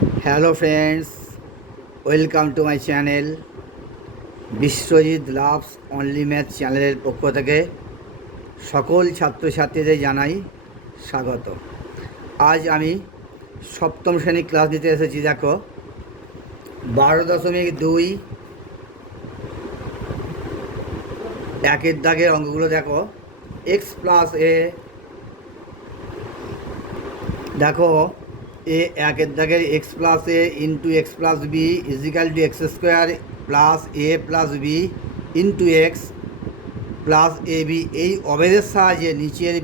Hello friends, welcome to my channel. Biswajit loves only math চ্যানেলের পক্ষ থেকে সকল ছাত্রছাত্রীদের জানাই স্বাগত। আজ আমি সপ্তম শ্রেণী ক্লাস দিতে এসেছি। দেখো 12.2 একের দাগের অঙ্কগুলো দেখো। এক্স প্লাস এ, দেখো এ একের দাগের X plus A into X plus B is equal to X square plus A plus B into X plus A B. এই অবেদের সাহায্যে নিচের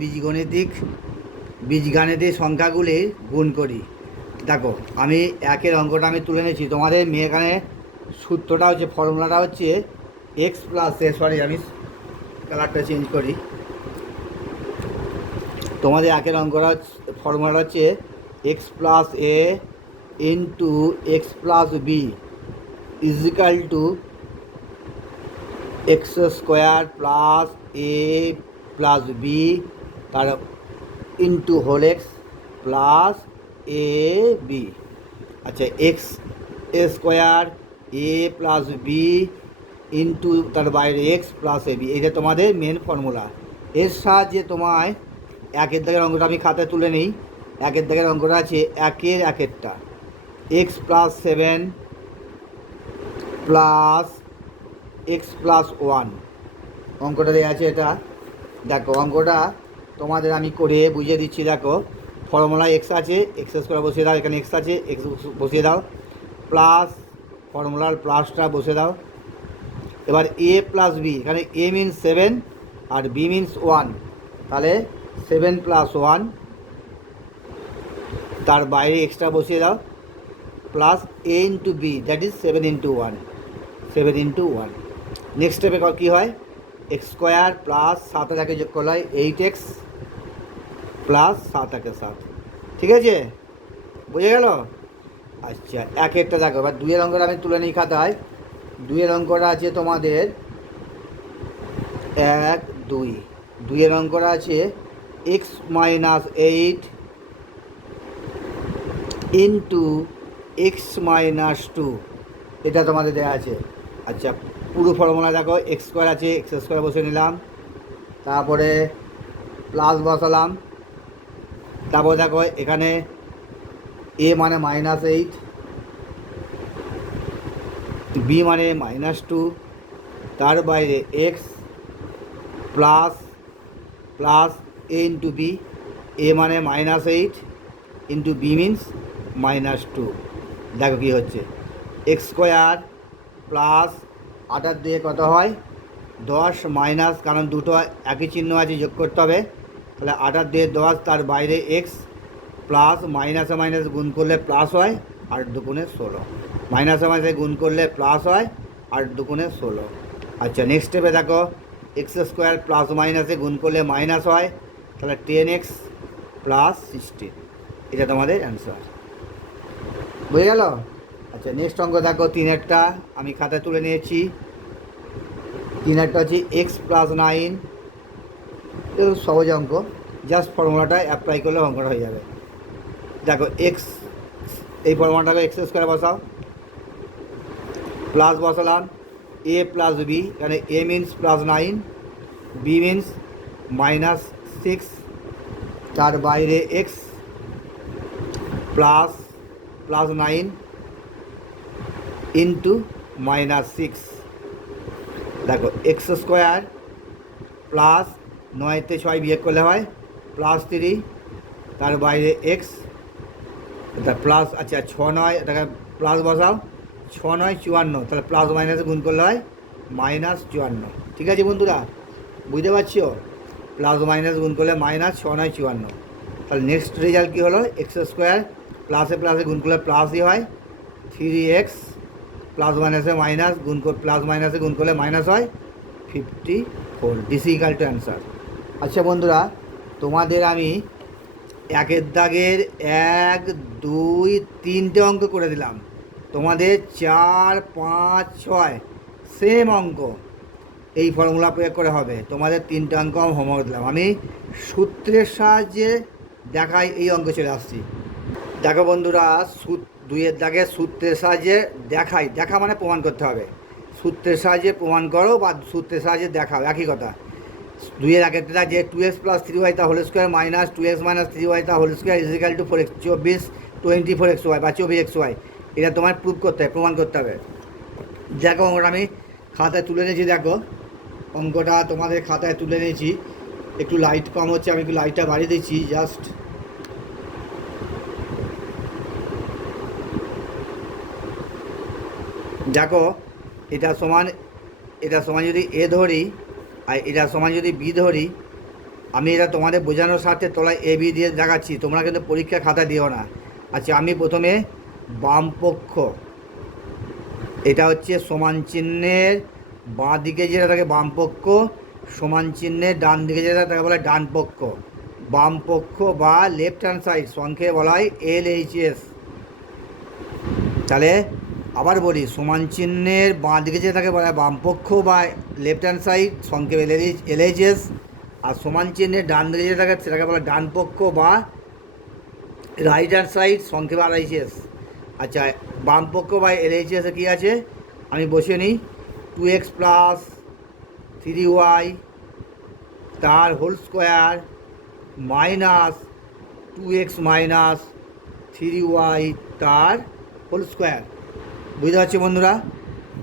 বীজগাণিতিক সংখ্যাগুলি গুণ করি। দেখো আমি একের অঙ্কটা আমি তুলে নিয়েছি। তোমাদের এখানে সূত্রটা হচ্ছে, ফর্মুলাটা হচ্ছে এক্স প্লাস এ, সরি আমি কালারটা চেঞ্জ করি। তোমাদের একের অঙ্কটা ফর্মুলাটা হচ্ছে X plus A into X plus B is equal to X square plus A plus B তার into whole X plus A B. আচ্ছা, এক্স স্কোয়ার এ প্লাস বি ইন্টু তার বাইরে এক্স প্লাস এ বি, এটা তোমাদের মেন ফর্মুলা। এর সাহায্যে তোমায় একের দাগের অঙ্কটা আমি খাতায় তুলে নিই। একের দাগের অঙ্কটা আছে একেরটা X plus 7 plus X plus 1 অঙ্কটা দেওয়া আছে। এটা দেখো অঙ্কটা তোমাদের আমি করে বুঝিয়ে দিচ্ছি। দেখো ফর্মুলা এক্স আছে, এক্স স্কোয়ার বসিয়ে দাও, এখানে এক্স আছে, এক্স বসিয়ে দাও, প্লাস ফর্মুলার প্লাসটা বসে দাও। এবার এ প্লাস বি, এখানে a means 7 R B means 1, তাহলে 7 প্লাস 1 তার বাইরে এক্সট্রা বসিয়ে দাও, plus A into b, that is 7 into 1, 7 into 1। Next স্টেপে কী হয়, এক্স স্কোয়ার প্লাস 7 একে যোগ করলে হয় 8x প্লাস 7 একে 7। ঠিক আছে, বুঝে গেল? আচ্ছা, একেরটা দেখো। এবার দুইয়ের অঙ্কটা আমি তুলে নিই খাতায়। দুইয়ের অঙ্কটা আছে তোমাদের 1 2। দুইয়ের অঙ্কটা আছে x minus 8 into x minus 2, এটা তোমাদের দেওয়া আছে। আচ্ছা, পুরো ফর্মুলা দেখো, এক্স স্কোয়ার আছে, এক্স স্কোয়ার বসে নিলাম, তারপরে প্লাস বসালাম, তারপর দেখো এখানে এ মানে -8, বি মানে -2, তার বাইরে এক্স প্লাস প্লাস এ ইন্টু বি, এ মানে -8 ইন্টু বি মিনস -2। দেখো কী হচ্ছে, এক্স স্কোয়ার প্লাস 8 দিয়ে কত হয় 10 মাইনাস, কারণ দুটো একই চিহ্ন আছে, যোগ করতে হবে, তাহলে 8 দিয়ে 10, তার বাইরে এক্স প্লাস মাইনাসে মাইনাসে গুণ করলে প্লাস হয়, 8 দুগুণে 16, মাইনাসে মাইনাসে গুণ করলে প্লাস হয়, 8 দুগুণে 16। আচ্ছা, নেক্সট স্টেপে দেখো এক্স স্কোয়ার প্লাস মাইনাসে গুণ করলে মাইনাস হয়, তাহলে 10x প্লাস 16, এটা তোমাদের অ্যান্সার। বুঝে গেল? আচ্ছা, নেক্সট অঙ্ক দেখো, 3-এরটা আমি খাতায় তুলে নিয়েছি। 3-এরটা হচ্ছে এক্স প্লাস 9, সহজ অঙ্ক, জাস্ট ফর্মুলাটা অ্যাপ্লাই করলে অঙ্কটা হয়ে যাবে। দেখো এক্স, এই ফর্মুলাটাকে এক্স স্কোয়ার বসাও, প্লাস বসালাম এ প্লাস বি, এখানে এ মিনস +9, বি মিনস -6, তার বাইরে এক্স প্লাস +9 ইন্টু -6। দেখো এক্স স্কোয়ার প্লাস 9তে 6 বিয়োগ করলে হয় +3, তার বাইরে এক্স, এটা প্লাস, আচ্ছা 6 9, এটাকে প্লাস বসাও, 6 9 54, তাহলে প্লাস মাইনাসে গুণ করলে হয় -54। ঠিক আছে বন্ধুরা, বুঝতে পারছো? প্লাস মাইনাস গুণ করলে -6 9 54। তাহলে নেক্সট রেজাল্ট কী হলো, এক্স স্কোয়ার প্লাসে প্লাসে গুণ করলে প্লাসই হয়, 3x প্লাস মাইনাসে মাইনাস গুণ করে প্লাস মাইনাসে গুণ করলে মাইনাস হয়, 54। This equal to answer. আচ্ছা বন্ধুরা, তোমাদের আমি একের দাগের 1 2 3টে অঙ্ক করে দিলাম। তোমাদের 4 5 6 সেম অঙ্ক এই ফর্মুলা প্রয়োগ করে হবে। তোমাদের 3টে অঙ্ক আমি হোমওয়ার্ক দিলাম, আমি সূত্রের সাহায্যে দেখাই এই অঙ্ক চলে আসছি। দেখো বন্ধুরা, দুইয়ের দাগে সূত্রের সাহায্যে দেখা মানে প্রমাণ করতে হবে, সূত্রের সাহায্যে প্রমাণ করো বা সূত্রের সাহায্যে দেখাও, একই কথা। দুইয়ের আগেরটা যে 2x + 3y তা whole square minus 2x - 3y তা whole square is equal two 4x 24xy বা 24xy, এটা তোমার প্রুভ করতে হবে, প্রমাণ করতে হবে। দেখো অঙ্কটা আমি খাতায় তুলে নিয়েছি, দেখো অঙ্কটা তোমাদের খাতায় তুলে নিয়েছি। একটু লাইট কম হচ্ছে, আমি একটু লাইটটা বাড়িয়ে দিচ্ছি জাস্ট। দেখো এটা সমান যদি এ ধরি আর এটা সমান যদি বি ধরি, আমি এটা তোমাদের বোঝানোর স্বার্থে তলায় এ বি দিয়ে দেখাচ্ছি, তোমরা কিন্তু পরীক্ষা খাতা দিও না। আচ্ছা, আমি প্রথমে বাম পক্ষ, এটা হচ্ছে সমান চিহ্নের বাঁ দিকে যেটা থাকে বাম পক্ষ, সমান চিহ্নের ডান দিকে যেটা তাকে বলা হয় ডান পক্ষ। বাম পক্ষ বা লেফট হ্যান্ড সাইড সংক্ষেপে বলা হয় LHS। তাহলে আবার বলি, সমান চিহ্নের বাঁ দিকে যেটা থাকে বলা হয় বাম পক্ষ বা লেফট হ্যান্ড সাইড সংক্ষেপে LHS, আর সমান চিহ্নের ডান দিকে যেটা থাকে সেটাকে বলা হয় ডান পক্ষ বা রাইট হ্যান্ড সাইড সংক্ষেপে RHS। আচ্ছা, বাম পক্ষ বা LHS কী আছে আমি বসিয়ে নিই, 2x + 3y তার whole square minus 2x - 3y তার হোল স্কোয়ার। বুঝতে পারছি বন্ধুরা?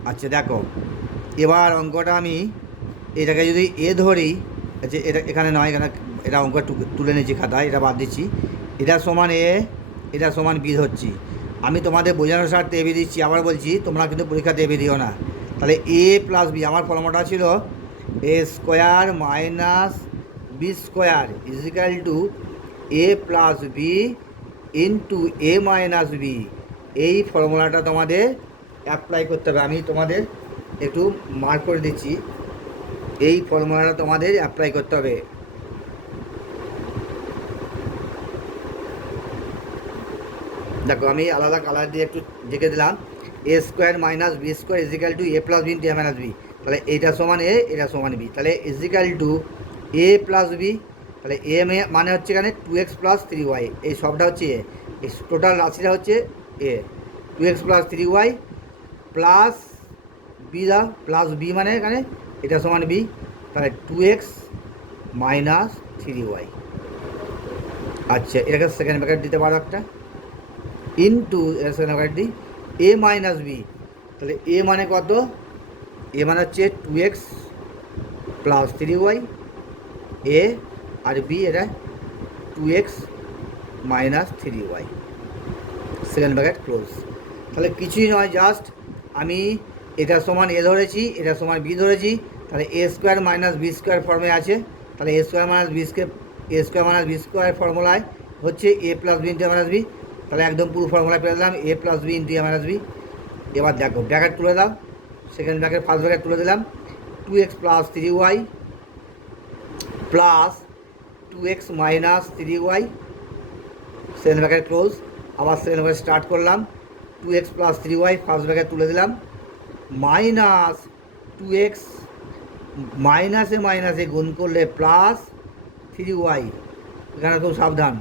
আচ্ছা দেখো, এবার অঙ্কটা আমি এটাকে যদি এ ধরি, আচ্ছা এটা এখানে নয়, এখানে এটা অঙ্ক তুলে নিয়েছি খাতায়, এটা বাদ দিচ্ছি। এটা সমান এ, এটা সমান বি ধরছি। আমি তোমাদের বোঝানোর স্বার্থে এ বি দিচ্ছি, আবার বলছি তোমরা কিন্তু পরীক্ষাতে এ বি দিও না। তাহলে a + b, আমার ফর্মুলাটা ছিল a² - b² is equal to a + b into a - b। এই ফর্মুলাটা তোমাদের অ্যাপ্লাই করতে হবে। আমি তোমাদের একটু মার্ক করে দিচ্ছি, এই ফর্মুলাটা তোমাদের অ্যাপ্লাই করতে হবে। দেখো আমি আলাদা কালার দিয়ে একটু দেখে দিলাম, a² - b² is equal to a + b into a - b। তাহলে এইটা সমান এ, এটা সমান বি, তাহলে ইজিক্যাল টু a + b। তাহলে এ মানে হচ্ছে এখানে 2x + 3y, এই সবটা হচ্ছে এ, এই টোটাল রাশিটা হচ্ছে এ। 2x + 3y প্লাস বি দাও, প্লাস বি মানে এখানে এটা সমান বি, তাহলে 2x - 3y। আচ্ছা, এটাকে সেকেন্ড ব্র্যাকেট দিতে পারো একটা, ইন্টু সেকেন্ড ব্র্যাকেট দিই a - b। তাহলে এ মানে কত, এ মানে হচ্ছে 2x + 3y এ, আর বি এটা 2x - 3y, second bracket close. তাহলে কিছুই নয়, জাস্ট আমি এটা সমান এ ধরেছি, এটা সমান বি ধরেছি, তাহলে a² - b² ফর্মে আছে। তাহলে a² - b² ফর্মুলায় হচ্ছে a + b into a - b। তাহলে একদম পুরো ফর্মুলা পেয়ে দিলাম a + b into a - b। এবার দেখো ব্র্যাকেট তুলে দাও, সেকেন্ড ব্র্যাকেট ফার্স্ট ব্র্যাকেট তুলে দিলাম, 2x + 3y plus 2x - 3y, second bracket close. আবার সেকেন্ড ব্র্যাকেট স্টার্ট করলাম, 2x + 3y ফার্স্ট ব্র্যাকেট তুলে দিলাম, মাইনাস 2x, মাইনাসে মাইনাসে গুণ করলে প্লাস 3y, এখানে খুব সাবধান,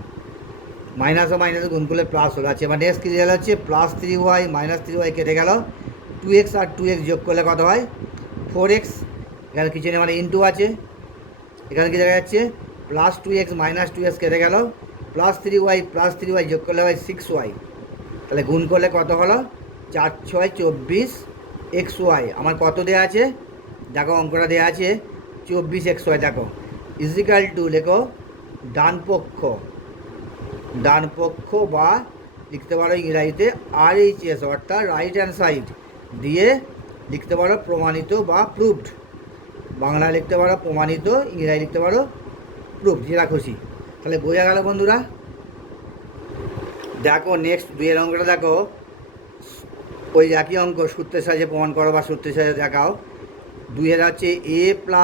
মাইনাসে মাইনাসে গুণ করলে প্লাস হলো। আচ্ছা, এবার নেক্সট কী রেজাল্ট হচ্ছে প্লাস 3y - 3y কেটে গেল, 2x আর 2x যোগ করলে কত হয় 4x, এখানে কিছু নেই মানে ইন্টু আছে, এখানে কি দেখা যাচ্ছে প্লাস 2x - 2x কেটে গেল, প্লাস 3y যোগ করলে হয় 6y। তাহলে গুণ করলে কত হলো 4 × 6 = 24 xy। আমার কত দেওয়া আছে দেখো, অঙ্কটা দেওয়া আছে 24 xy। দেখো ইজিক্যাল টু লেখো ডান পক্ষ বা লিখতে পারো ইংরাজিতে RHS, অর্থাৎ রাইট হ্যান্ড সাইড দিয়ে লিখতে পারো প্রমাণিত বা প্রুভড। বাংলায় লিখতে পারো প্রমাণিত, ইংরাজি লিখতে পারো প্রুফ, যেটা খুশি। তাহলে বোঝা গেল বন্ধুরা? দেখো নেক্সট দুইয়ের অঙ্কটা দেখো, ওই একই অঙ্ক সূত্রের সাহায্যে প্রমাণ করো বা সূত্রের সাহায্যে দেখাও। দুইয়ের হচ্ছে a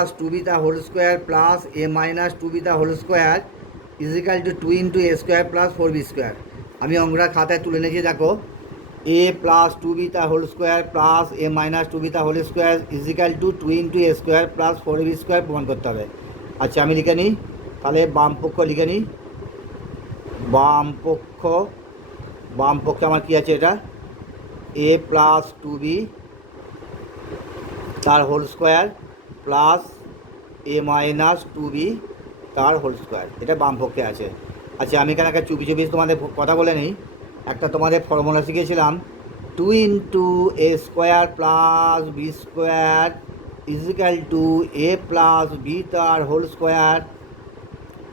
+ 2b whole square plus a - 2b whole square is equal to 2 × a² + 4b²। আমি অঙ্কটা খাতায় তুলে নিয়েছি, দেখো a + 2b whole square plus a - 2b whole square is equal to 2 × a² + 4b² প্রমাণ করতে হবে। আচ্ছা, আমি লিখে নিই, তাহলে বাম পক্ষ লিখে নিই, বাম পক্ষ বাম পক্ষে আমার কী আছে, এটা এ প্লাস টু বি তার whole square plus A minus two B তার হোল স্কোয়ার, এটা বাম পক্ষে আছে। আচ্ছা, আমি এখানে একটা চুপি চুপি তোমাদের কথা বলে নিই। একটা তোমাদের ফর্মুলা শিখেছিলাম, two into A square plus B square is equal to A plus B তার whole square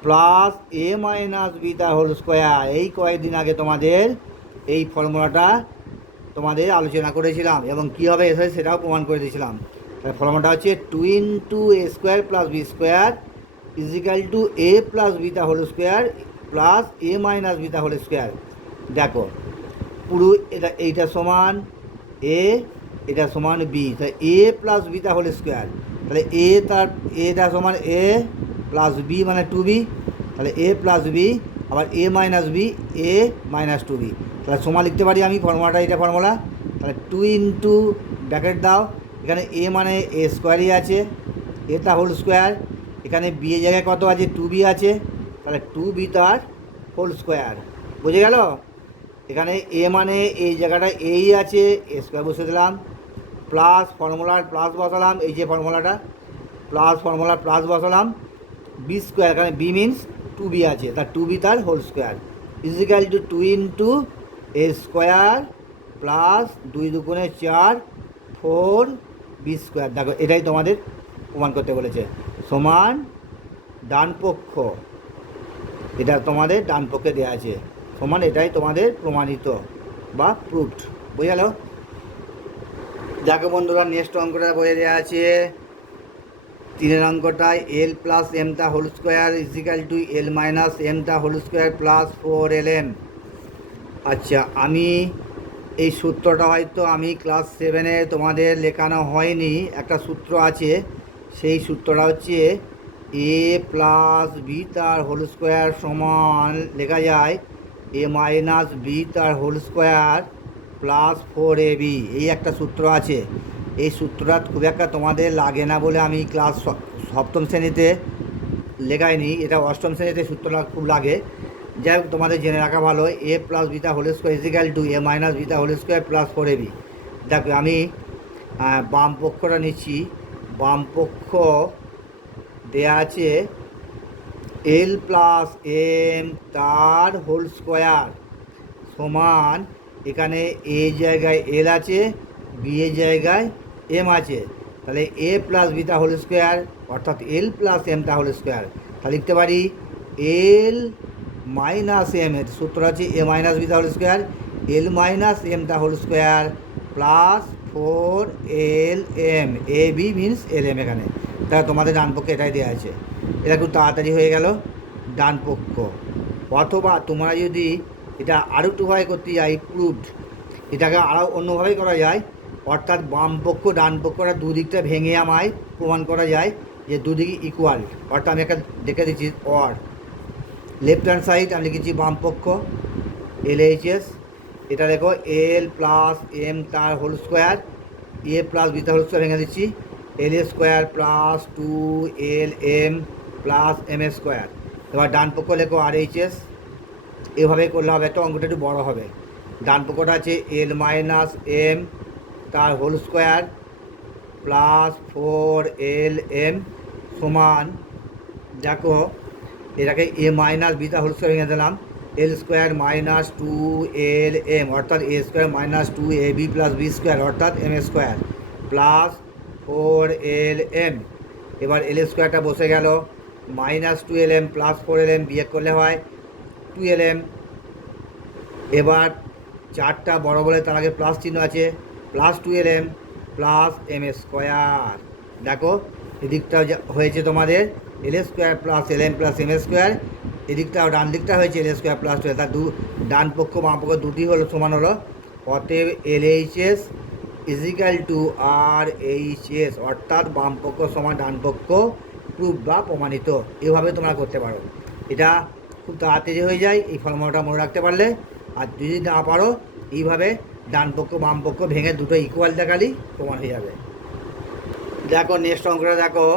plus A minus B তার হোল স্কোয়ার। এই কয়েকদিন আগে তোমাদের এই ফর্মুলাটা তোমাদের আলোচনা করেছিলাম এবং কীভাবে এসে সেটাও প্রমাণ করে দিয়েছিলাম। তাহলে ফর্মুলাটা হচ্ছে two into A square plus B square is equal to A plus বিটা whole square plus A minus বিটা হোল স্কোয়ার। দেখো পুরো এইটা সমান এ, এটা সমান বি, তাহলে এ প্লাস বিটা হোল স্কোয়ার, তাহলে এটা সমান এ প্লাস বি মানে টু বি, তাহলে এ প্লাস বি আবার A minus B A minus two B, তাহলে সমান লিখতে পারি আমি ফর্মুলাটা, এটা ফর্মুলা। তাহলে টু ইন্টু ব্র্যাকেট দাও, এখানে এ মানে এ স্কোয়ারই আছে, এটা হোল স্কোয়ার, এখানে বি এর জায়গায় কত আছে, টু বি আছে, তাহলে টু বি তার হোল স্কোয়ার। বুঝে গেল? এখানে এ মানে এই জায়গাটা এই আছে, এ স্কোয়ার বসে দিলাম, প্লাস ফর্মুলার প্লাস বসালাম, এই যে ফর্মুলাটা প্লাস ফর্মুলার প্লাস বসালাম, বি স্কোয়ার, এখানে বি মিনস টু বি আছে, তার টু বি তার whole square is equal to two into A square plus দুই দুগুণে চার ফোর বি স্কোয়ার। দেখো এটাই তোমাদের প্রমাণ করতে বলেছে, সমান ডান পক্ষ, এটা তোমাদের ডান পক্ষে দেওয়া আছে, সমান এটাই তোমাদের প্রমাণিত বা প্রুফড। বুঝে গেল? দেখো বন্ধুরা, নেক্সট অঙ্কটা বলে দেওয়া আছে, 3 অঙ্কটায় এল প্লাস এমটা whole square is equal to L minus এমটা হোল স্কোয়ার প্লাস 4lm। আচ্ছা, আমি এই সূত্রটা হয়তো আমি ক্লাস 7-এ তোমাদের লেখানো হয়নি, একটা সূত্র আছে, সেই সূত্রটা হচ্ছে এ প্লাস বি তার হোল স্কোয়ার সমান লেখা যায় এ মাইনাস বি তার হোল স্কোয়ার প্লাস 4ab। এই একটা সূত্র আছে, এই সূত্রটা খুব একটা তোমাদের লাগে না বলে আমি ক্লাস সপ্তম শ্রেণীতে লেখাইনি, এটা অষ্টম শ্রেণীতে সূত্রটা খুব লাগে। যাই হোক, তোমাদের জেনে রাখা ভালো, এ প্লাস বিটা whole square is equal to A minus বিটা হোল স্কোয়ার প্লাস 4ab। দেখো আমি বাম পক্ষটা নিচ্ছি, বাম পক্ষ দেয়া আছে এল প্লাস এম তার হোল স্কোয়ার সমান, এখানে এ জায়গায় এল আছে, বি এর জায়গায় এম আছে, তাহলে এ প্লাস বিটা হোল স্কোয়ার অর্থাৎ এল প্লাস এমটা হোল স্কোয়ার। তাহলে লিখতে পারি এল মাইনাস এম, এর সূত্র আছে এ মাইনাস বিটা হোল স্কোয়ার এল মাইনাস এমটা whole square plus 4lm, A B means L M এখানে। তাহলে তোমাদের ডান পক্ষে এটাই দেওয়া আছে, এটা খুব তাড়াতাড়ি হয়ে গেল ডান পক্ষ। অথবা তোমরা যদি এটা আরও একটুভাবে করতে যাই প্রুভড, এটাকে আরও অন্যভাবেই করা যায়, অর্থাৎ বাম পক্ষ ডান পক্ষটা দুদিকটা ভেঙে আমায় প্রমাণ করা যায় যে দুদিকে ইকুয়াল। অর্থাৎ আমি একটা দেখে দিচ্ছি, অর লেফট হ্যান্ড সাইড আমি লিখেছি বাম পক্ষ LHS, এটা দেখো এল প্লাস এম তার হোল স্কোয়ার এ প্লাস বি তার হোল স্কোয়ার ভেঙে দিচ্ছি, L square plus 2lm plus M square. এবার ডান পক্ষ লেখো RHS, এভাবে করলে হবে, একটা অঙ্কটা একটু বড়ো হবে। ডান পক্ষটা আছে এল মাইনাস এম তার হোল স্কোয়ার প্লাস 4lm সমান, দেখো এটাকে এ মাইনাস বিটা হোল স্কোয়ার ভেঙে দিলাম, এল স্কোয়ার মাইনাস 2lm অর্থাৎ A square minus 2ab plus B square অর্থাৎ এম স্কোয়ার প্লাস 4lm। এবার এল স্কোয়ারটা বসে গেল, মাইনাস 2lm প্লাস 4lm বিয়োগ করলে হয় 2lm। এবার চারটা বড় বলে তার আগে প্লাস চিহ্ন আছে, plus 2lm plus M square. দেখো এদিকটা হয়েছে তোমাদের L square plus lm plus M square, এদিকটাও ডান দিকটা হয়েছে এল স্কোয়ার প্লাস 2, তার ডান পক্ষ বাম পক্ষ দুটি হলো সমান হলো। অতএব LHS ইজিক্যাল টু RHS অর্থাৎ বাম পক্ষ সমান ডান পক্ষ, প্রুফ বা প্রমাণিত। এভাবে তোমরা করতে পারো, এটা খুব তাড়াতাড়ি হয়ে যায় এই ফর্মুলাটা মনে রাখতে পারলে। আর যদি না পারো এইভাবে ডান পক্ষ বাম পক্ষ ভেঙে দুটো ইকুয়াল দেখালেই প্রমাণ হয়ে যাবে। দেখো নেক্সট অঙ্কটা দেখো,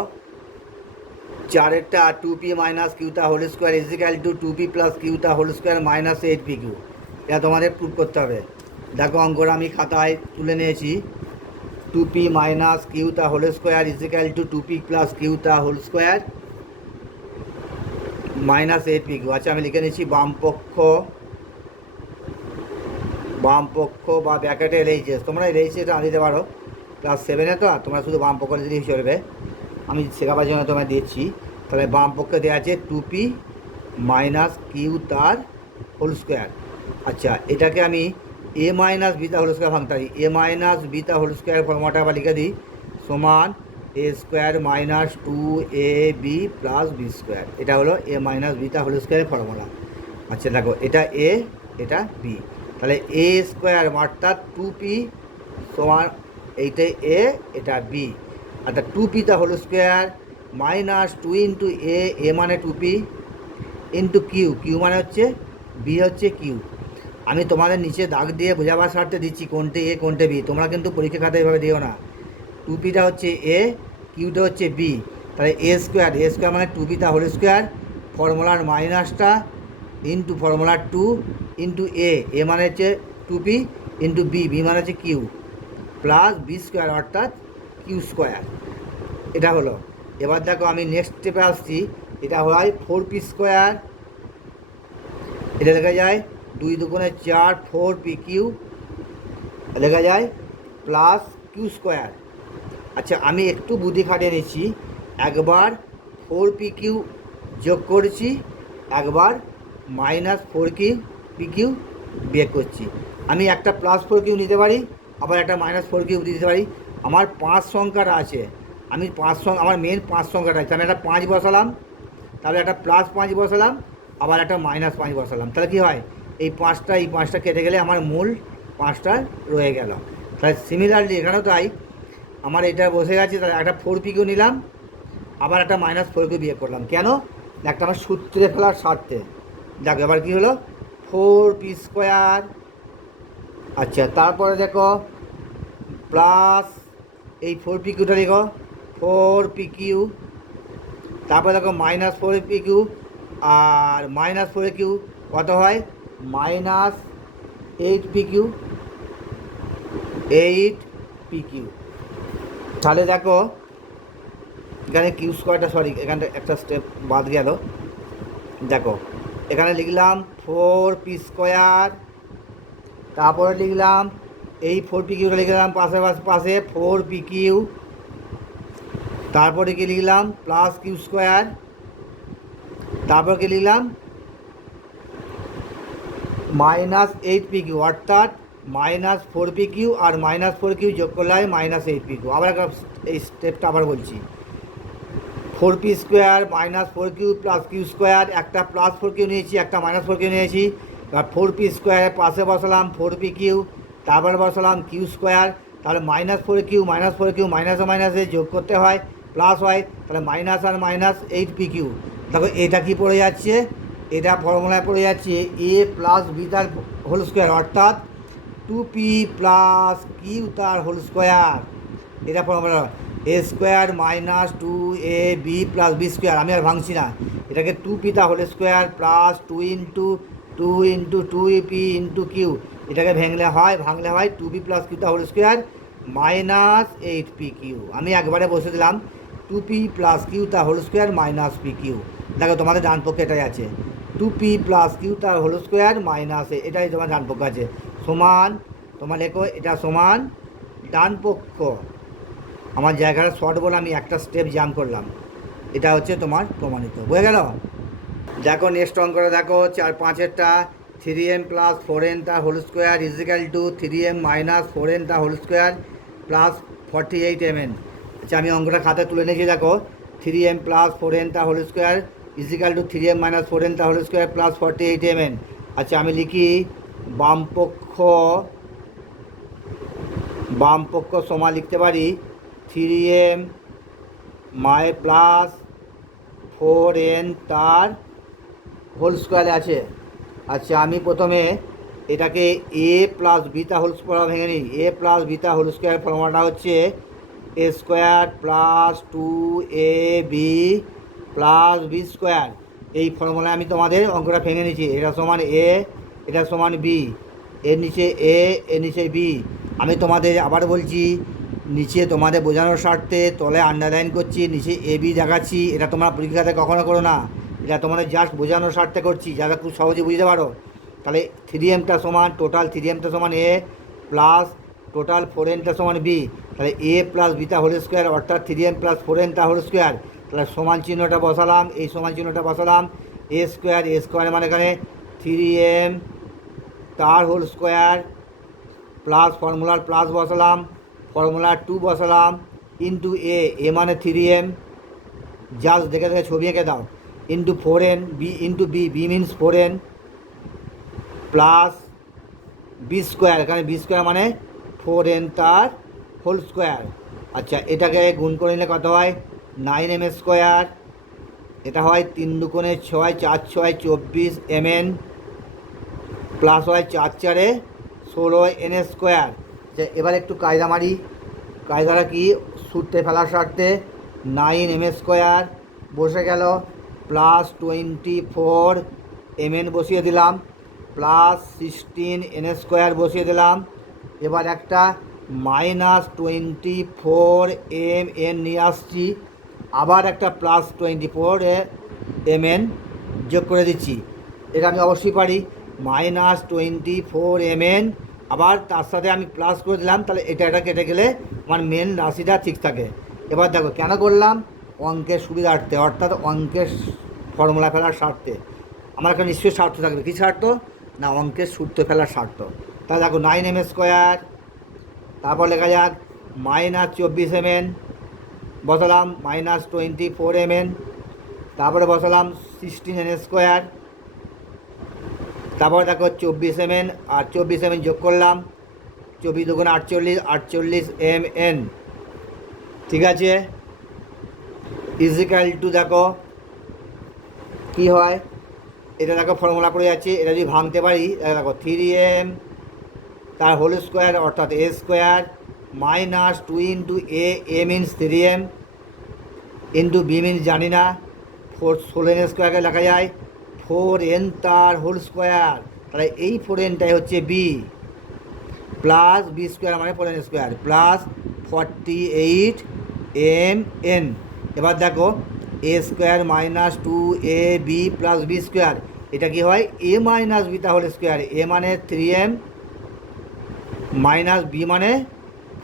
4 2p মাইনাস কিউটা whole square is equal to 2p plus কিউটা হোল স্কোয়ার মাইনাস 8pq। এটা তোমাদের প্রুভ করতে হবে। দেখো অঙ্কটা আমি খাতায় তুলে নিয়েছি। 2p মাইনাস কিউ তা whole square is equal to 2p plus Q তা whole square minus 8p Q. আচ্ছা আমি লিখে নিচ্ছি বাম পক্ষ বা ব্যাকেটে এলএইচএস, তোমরা এলএইচএসটা দিতে পারো, ক্লাস 7-এ তো তোমরা শুধু বাম পক্ষ দিলেই চলবে, আমি শেখাবার জন্য তোমায় দিচ্ছি। তাহলে বাম পক্ষে দেওয়া আছে 2p মাইনাস কিউ তার হোল স্কোয়ার। আচ্ছা এটাকে আমি এ মাইনাস বিটা হোল স্কোয়ার ভাঙতে পারি, এ মাইনাস বিটা হোল স্কোয়ার ফর্মুলাটা আবার লিখে দিই, সমান A square minus 2ab plus B square. এটা হলো এ মাইনাস বিটা হোল স্কোয়ারের ফর্মুলা। আচ্ছা দেখো এটা এ এটা বি, তাহলে এ স্কোয়ার অর্থাৎ 2p সমান এইটা এ এটা বি। অর্থাৎ 2p তা whole square minus 2 into a মানে 2p ইন্টু কিউ, কিউ মানে হচ্ছে বি হচ্ছে কিউ। আমি তোমাদের নিচে দাগ দিয়ে বোঝাবার স্বার্থে দিচ্ছি কোনটে এ কোনটে বি, তোমরা কিন্তু পরীক্ষা খাতায় এভাবে দিও না। 2pটা হচ্ছে এ, কিউটা হচ্ছে বি, তাহলে এ স্কোয়ার মানে 2p তা হোল স্কোয়ার ফর্মুলার মাইনাসটা ইন্টু ফর্মুলার 2 ইন্টু এ মানে হচ্ছে 2p ইন্টু বি মানে হচ্ছে কিউ প্লাস বি স্কোয়ার অর্থাৎ কিউ স্কোয়ার। এটা হলো। এবার দেখো আমি নেক্সট স্টেপে আসছি, এটা হয় 4p স্কোয়ার, এটা লেখা যায় 2 দুগুণে 4 4p কিউ লেখা যায় প্লাস কিউ স্কোয়ার। আচ্ছা আমি একটু বুদ্ধি খাটিয়ে নিচ্ছি, একবার 4p কিউ যোগ করছি, একবার মাইনাস 4p কিউ বিয়োগ করছি। আমি একটা প্লাস 4 কিউ নিতে পারি, আবার একটা মাইনাস 4 কিউ দিতে পারি। আমার 5 সংখ্যাটা আছে, আমি 5 সংখ্যা আমার মেন 5 সংখ্যাটা আছে, আমি একটা 5 বসালাম, তাহলে একটা প্লাস 5 বসালাম, আবার একটা মাইনাস 5 বসালাম, তাহলে কী হয় এই 5টা কেটে গেলে আমার মূল 5টা রয়ে গেল। তাহলে সিমিলারলি এখানেও তাই, আমার এটা বসে গেছে, তাহলে একটা 4p কিউ নিলাম, আবার একটা মাইনাস 4 কিউ বিয়োগ করলাম, কেন একটা আমার সূত্রে ফেলার স্বার্থে। দেখো এবার কী হলো 4p স্কোয়ার। আচ্ছা তারপরে দেখো প্লাস এই 4p কিউটা লিখো 4p কিউ, তারপরে দেখো মাইনাস 4p কিউ, আর মাইনাস 4 কিউ কত হয় minus 8p Q, 8p Q. তাহলে দেখো এখানে কিউ স্কোয়ারটা সরি এখানটা একটা স্টেপ বাদ গেল। দেখো এখানে লিখলাম 4p স্কোয়ার, তারপরে লিখলাম এই 4p কিউটা লিখলাম পাশে 4p কিউ, তারপরে কি লিখলাম প্লাস কিউ স্কোয়ার, তারপর কি লিখলাম মাইনাস 8p কিউ, অর্থাৎ minus 4p Q R minus 4 Q যোগ করলে হয় মাইনাস 8p কিউ। আবার একটা এই স্টেপটা আবার বলছি, 4p square minus 4 q plus q square, একটা প্লাস 4 কিউ নিয়েছি একটা মাইনাস 4 কিউ নিয়েছি, এবার 4p স্কোয়ারের পাশে বসালাম 4p কিউ, তারপরে বসালাম কিউ স্কোয়ার, তাহলে মাইনাস 4 কিউ মাইনাসে মাইনাসে যোগ করতে হয় প্লাস হয়, তাহলে মাইনাস আর মাইনাস 8p কিউ। দেখো এটা কি পড়ে যাচ্ছে, এটা ফর্মুলায় পড়ে যাচ্ছে এ প্লাস বি তার হোল স্কোয়ার, অর্থাৎ 2p প্লাস কিউ তার হোল স্কোয়ার। এটা formula A square minus 2ab plus B square. আমি আর ভাঙছি না, এটাকে 2p তা whole square plus 2 into 2p into Q, এটাকে ভাঙলে হয় 2p প্লাস কিউ তা whole square minus 8p Q. আমি একবারে বসে দিলাম 2p প্লাস কিউ তা whole square minus p Q. দেখো তোমাদের ডান পক্ষে এটাই আছে 2p প্লাস কিউ তার হোল স্কোয়ার মাইনাস এটাই তোমার ডান পক্ষে আছে, সমান তোমার লেখো এটা সমান ডান পক্ষ। আমার জায়গাটা শর্ট বলে আমি একটা স্টেপ জাম্প করলাম, এটা হচ্ছে তোমার প্রমাণিত, বুঝে গেল। দেখো নেক্সট অঙ্কটা দেখো 4-5-এরটা 3m প্লাস 4n তার whole square is equal to 3m minus 4n তার হোল স্কোয়ার প্লাস 48mn। আচ্ছা আমি অঙ্কটা খাতা তুলে নিয়েছি, দেখো 3m প্লাস 4n তার whole square is equal to 3m minus 4n তার হোল স্কোয়ার প্লাস 48mn। আচ্ছা আমি লিখি বাম পক্ষ সমান লিখতে পারি 3m প্লাস 4n তার হোল স্কোয়ারে আছে। আচ্ছা আমি প্রথমে এটাকে এ প্লাস বিটা হোল স্কোয়ার ভেঙে নিই, এ প্লাস বিটা হোল স্কোয়ার ফর্মুলাটা হচ্ছে A square plus 2ab plus B square. এই ফর্মুলায় আমি তোমাদের অঙ্কটা ভেঙে নিচ্ছি, এটা সমান এ এটা সমান বি, এর নিচে এ, এর নিচে বি। আমি তোমাদের আবার বলছি, নিচে তোমাদের বোঝানোর স্বার্থে তলে আন্ডারলাইন করছি, নিচে এ বি দেখাচ্ছি। এটা তোমরা পরীক্ষাতে কখনো করো না, এটা তোমাদের জাস্ট বোঝানোর স্বার্থে করছি, যারা খুব সহজে বুঝতে পারো। তাহলে 3m সমান টোটাল 3m সমান এ প্লাস টোটাল 4n সমান বি। তাহলে এ প্লাস বিটা হোল স্কোয়ার অর্থাৎ 3m plus 4n whole square. তাহলে সমান চিহ্নটা বসালাম, এই সমান চিহ্নটা বসালাম। এ স্কোয়ার মানে এখানে 3m তার হোল স্কোয়ার প্লাস ফর্মুলার প্লাস বসালাম, ফর্মুলার 2 বসালাম, ইন্টু এ মানে 3m, জাস্ট দেখে দেখে ছবি এঁকে দাও, into 4n, b into B means 4n plus B square, এখানে বি স্কোয়ার মানে 4n তার হোল স্কোয়ার। আচ্ছা, এটাকে গুণ করে নিলে কত হয়? 9m square. এটা হয় 3 দুগুণে 6, 4 6 24 mn প্লাস হয় 4 4 16 n স্কোয়ার। এবার একটু কায়দা মারি, কায়দাটা কি? সূত্রে ফেলার স্বার্থে 9m স্কোয়ার বসে গেল, প্লাস 24 mn বসিয়ে দিলাম, প্লাস 16 n স্কোয়ার বসিয়ে দিলাম। এবার একটা মাইনাস 24 mn নিয়ে আসছি, আবার একটা প্লাস 24 mn যোগ করে দিচ্ছি। এটা আমি অবশ্যই পারি, মাইনাস 24 mn, আবার তার সাথে আমি প্লাস করে দিলাম। তাহলে এটা কেটে গেলে আমার মেন রাশিটা ঠিক থাকে। এবার দেখো কেন করলাম? অঙ্কের সুবিধার্থে, অর্থাৎ অঙ্কের ফর্মুলা ফেলার স্বার্থে। আমার একটা নিশ্চয়ই স্বার্থ থাকবে। কী স্বার্থ? না, অঙ্কের সূত্র ফেলার স্বার্থ। তাহলে দেখো 9m স্কোয়ার, তারপর লেখা যাক মাইনাস 24 mn, বসালাম মাইনাস 24 mn, তারপরে বসালাম 16n স্কোয়ার, তারপর দেখো 24 mn আর 24 mn যোগ করলাম, 24 দুগুণে 48, 48 mn। ঠিক আছে, ইজিক্যাল টু দেখো কী হয়, এটা দেখো ফর্মুলা করে যাচ্ছে। এটা যদি ভাঙতে পারি, দেখো 3m তার হোল স্কোয়ার অর্থাৎ A square minus 2 into A means 3m into B means জানি না, 16n স্কোয়ারকে লেখা যায় 4n তার হোল স্কোয়ার। তাহলে এই 4nটাই হচ্ছে বি, প্লাস বি স্কোয়ার মানে 4n স্কোয়ার প্লাস 48 mn। এবার দেখো A square minus 2ab plus B square, এটা কি হয়? এ মাইনাস বিটা হোল স্কোয়ার। এ মানে 3m মাইনাস বি মানে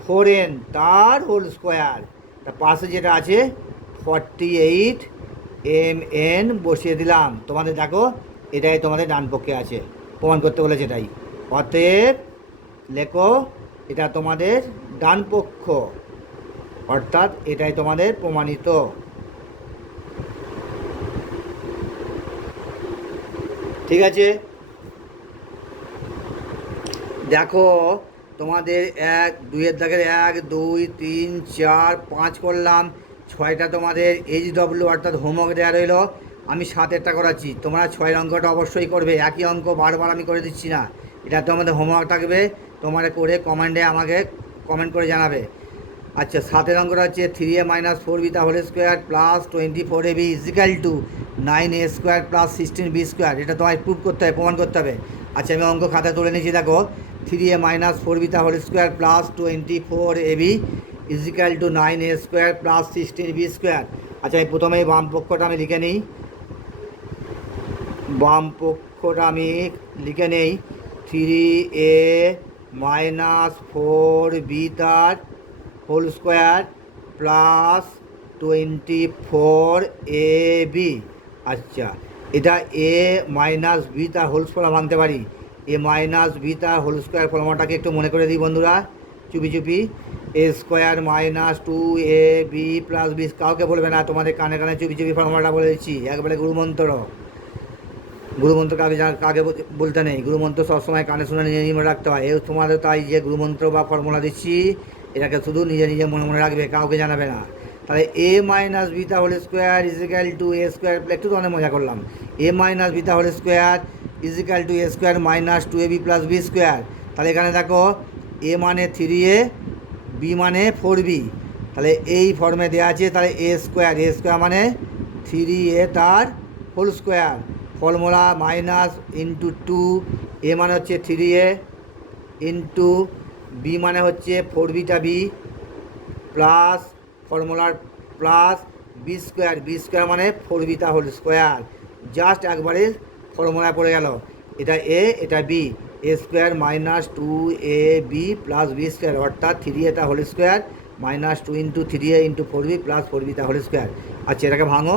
4n তার হোল স্কোয়ার। তার পাশে যেটা আছে 48 mn বসিয়ে দিলাম। তোমাদের দেখো এটাই তোমাদের ডান পক্ষে আছে, প্রমাণ করতে বলেছে এটাই। অতএব লেখো এটা তোমাদের ডান পক্ষ, অর্থাৎ এটাই তোমাদের প্রমাণিত। ঠিক আছে, দেখো তোমাদের 1 2-এর দাগের 1 2 3 4 5 করলাম, 6টা তোমাদের HW অর্থাৎ হোমওয়ার্ক দেওয়া রইল। আমি 7এরটা করাচ্ছি, তোমরা 6 অঙ্কটা অবশ্যই করবে। একই অঙ্ক বারবার আমি করে দিচ্ছি না, এটা তোমাদের হোমওয়ার্ক থাকবে, তোমরা করে কমেন্টে আমাকে কমেন্ট করে জানাবে। আচ্ছা, 7এর অঙ্কটা হচ্ছে 3a মাইনাস 4b তা whole square plus 24ab is equal to 9a square plus 16b square. এটা তোমায় প্রুভ করতে হবে, প্রমাণ করতে হবে। আচ্ছা, আমি অঙ্ক খাতায় তুলে নিয়েছি, দেখো 3a মাইনাস 4b তা whole square plus 24ab is equal to 9a square plus 16b square. আচ্ছা, আমি প্রথমে বাম পক্ষটা আমি লিখে নিই, বাম পক্ষটা আমি লিখে নেই 3a মাইনাস 4b তার হোল স্কোয়ার প্লাস 24ab। আচ্ছা, এটা এ মাইনাস বি তার হোল স্কোয়ার ভাঙতে পারি, এ মাইনাস বি তার হোল স্কোয়ার ফর্মুলাটাকে একটু মনে করে দিই বন্ধুরা চুপি চুপি। A square minus 2ab plus B, কাউকে বলবে না, তোমাদের কানে কানে চুপি চুপি ফর্মুলাটা বলে দিচ্ছি, একবারে গুরুমন্ত্র। গুরুমন্ত্র কাকে বলতে নেই, গুরুমন্ত্র সবসময় কানে শুনে নিজে নিজে মনে রাখতে হয়। এই তোমাদের তাই যে গুরুমন্ত্র বা ফর্মুলা দিচ্ছি, এটাকে শুধু নিজে নিজে মনে মনে রাখবে, কাউকে জানাবে না। তাহলে এ মাইনাস বিটা whole square is equal to A square, একটু তো অনেক মজা করলাম, এ মাইনাস বিটা whole square is equal to A square minus 2ab plus B square. তাহলে এখানে দেখো এ মানে 3a, বি মানে 4b, তাহলে এই ফর্মে দেওয়া আছে। তাহলে এ স্কোয়ার মানে 3a তার whole square, formula minus into 2 A মানে হচ্ছে 3a ইন্টু বি মানে হচ্ছে 4bটা বি প্লাস ফর্মুলার প্লাস বি স্কোয়ার মানে 4bটা হোল স্কোয়ার। জাস্ট একবারে ফর্মুলায় পড়ে গেল, এটা এ এটা B, A square minus 2ab plus B square, অর্থাৎ 3a whole square minus 2 into 3a into 4b plus 4bটা হোল স্কোয়ার। আচ্ছা এটাকে ভাঙো,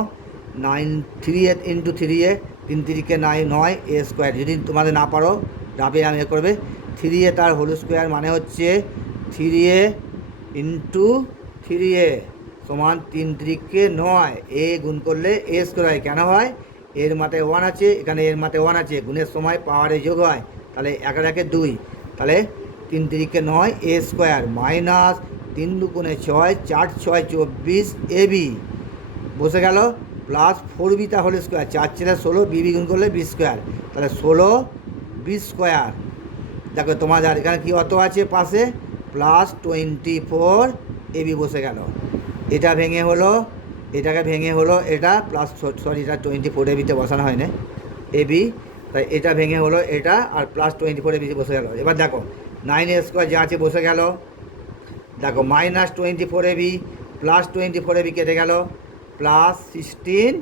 3a ইন্টু 3a, 3 3কে 9 এ স্কোয়ার। যদি তোমাদের না পারো রাবে আমি করবে, 3a তার হোল স্কোয়ার মানে হচ্ছে 3a ইন্টু 3a সমান 3 3কে 9, এ গুণ করলে এ স্কোয়ার হয়। কেন হয়? এর মাথায় 1 আছে, এখানে এর মাথায় 1 আছে, গুণের সময় পাওয়ারে যোগ হয়, তাহলে 1 আর 1 2, তাহলে 3 3কে 9 এ স্কোয়ার মাইনাস 3 2 6 4 6 24 এ বি বসে গেল, প্লাস 4bটা হোল স্কোয়ার, 4 4 16 বি গুণ করলে বি স্কোয়ার, তাহলে 16 বি স্কোয়ার। দেখো তোমাদের এখানে কি অত আছে পাশে, প্লাস 24 এবি বসে গেল। এটা ভেঙে হলো, এটাকে ভেঙে হলো এটা প্লাস, সরি এটা 24 এবিতে বসানো হয় না এবি, তাই এটা ভেঙে হলো এটা, আর প্লাস 24 এবিতে বসে গেল। এবার দেখো 9 স্কোয়ার যা আছে বসে গেল, দেখো মাইনাস 24 এবি প্লাস 24 এবি কেটে গেল, প্লাস 16